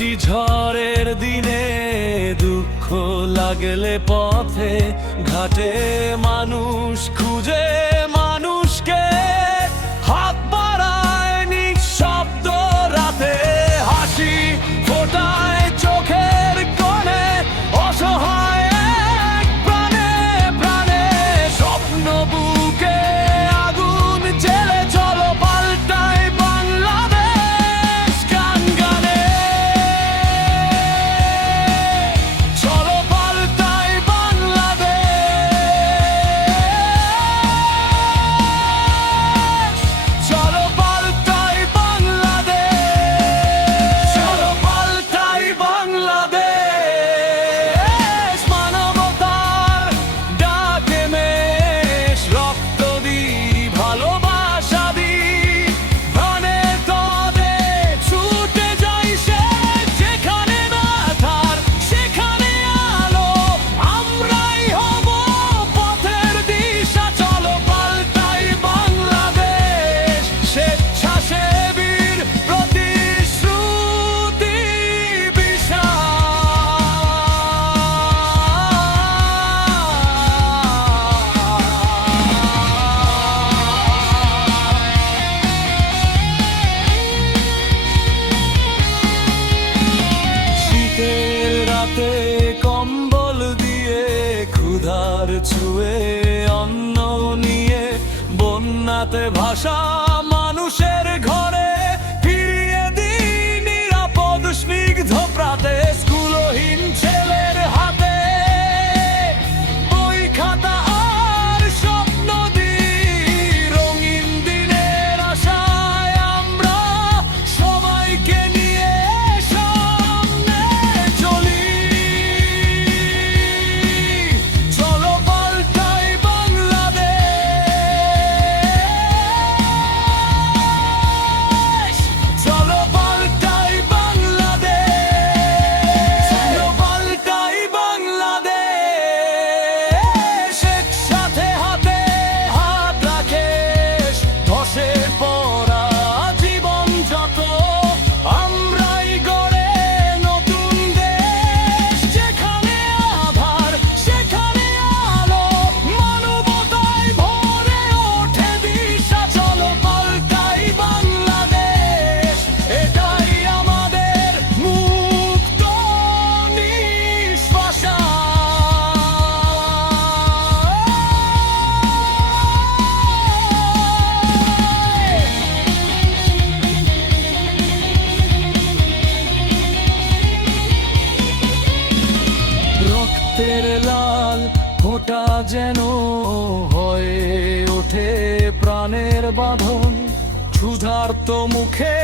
বৃষ্টি ঝড়ের দিনে দুঃখ লাগলে পথে ঘাটে মানুষ খুঁজে মানুষকে, হাত বাড়ায় নিঃশব্দ রাতে, হাসি ফোটায় চোখের কোণে, অসহায় এক প্রাণে প্রাণে স্বপ্ন বুকে আগুন জেলে চলো পাল্টাই বাংলাদেশ গান গানে, চলো পাল্টাই বাংলাদেশ, চলো পাল্টাই বাংলাদেশ, চলো পাল্টাই বাংলাদেশ। মানবতার ডাকে মেষ রক্ত দি ভালোবাসা দি প্রাণে তদে ছুটে যাই সে যেখানে ব্যথার সেখানে আলো, আমরাই হব পথের দিশা, চলো পাল্টাই বাংলাদেশ। স্বেচ্ছাসেবীর প্রতিশ্রুতি শীতের রাতে কম্বল দিয়ে ক্ষুধার ছুঁয়ে অন্ন নিয়ে বন্যাতে ভাসা মানুষের ঘরে ফিরিয়ে দিই নিরাপদ স্নিগ্ধ প্রাতে, স্কুলহীন ছেলের হাতে বই খাতা আর স্বপ্ন দিই, রঙিন দিনের আশায় আমরা সবাইকে নিয়ে সামনে চলি, চলো পাল্টাই বাংলাদেশ, চলো পাল্টাই বাংলাদেশ, চলো পাল্টাই বাংলাদেশ। একসাথে হাতে হাত রাখেস ধসে পড়া জীবন যত, আমরাই গড়ে নতুন দেশ, যেখানে আধার সেখানে আলো, মানবতায় ভরে ওঠে দিশা, চলো পাল্টাই বাংলাদেশ। এটাই আমাদের মুক্ত নিঃশ্বাসা। রক্তের লাল ফোঁটা যেন হয়ে ওঠে প্রাণের বাঁধন, ক্ষুধার্ত মুখে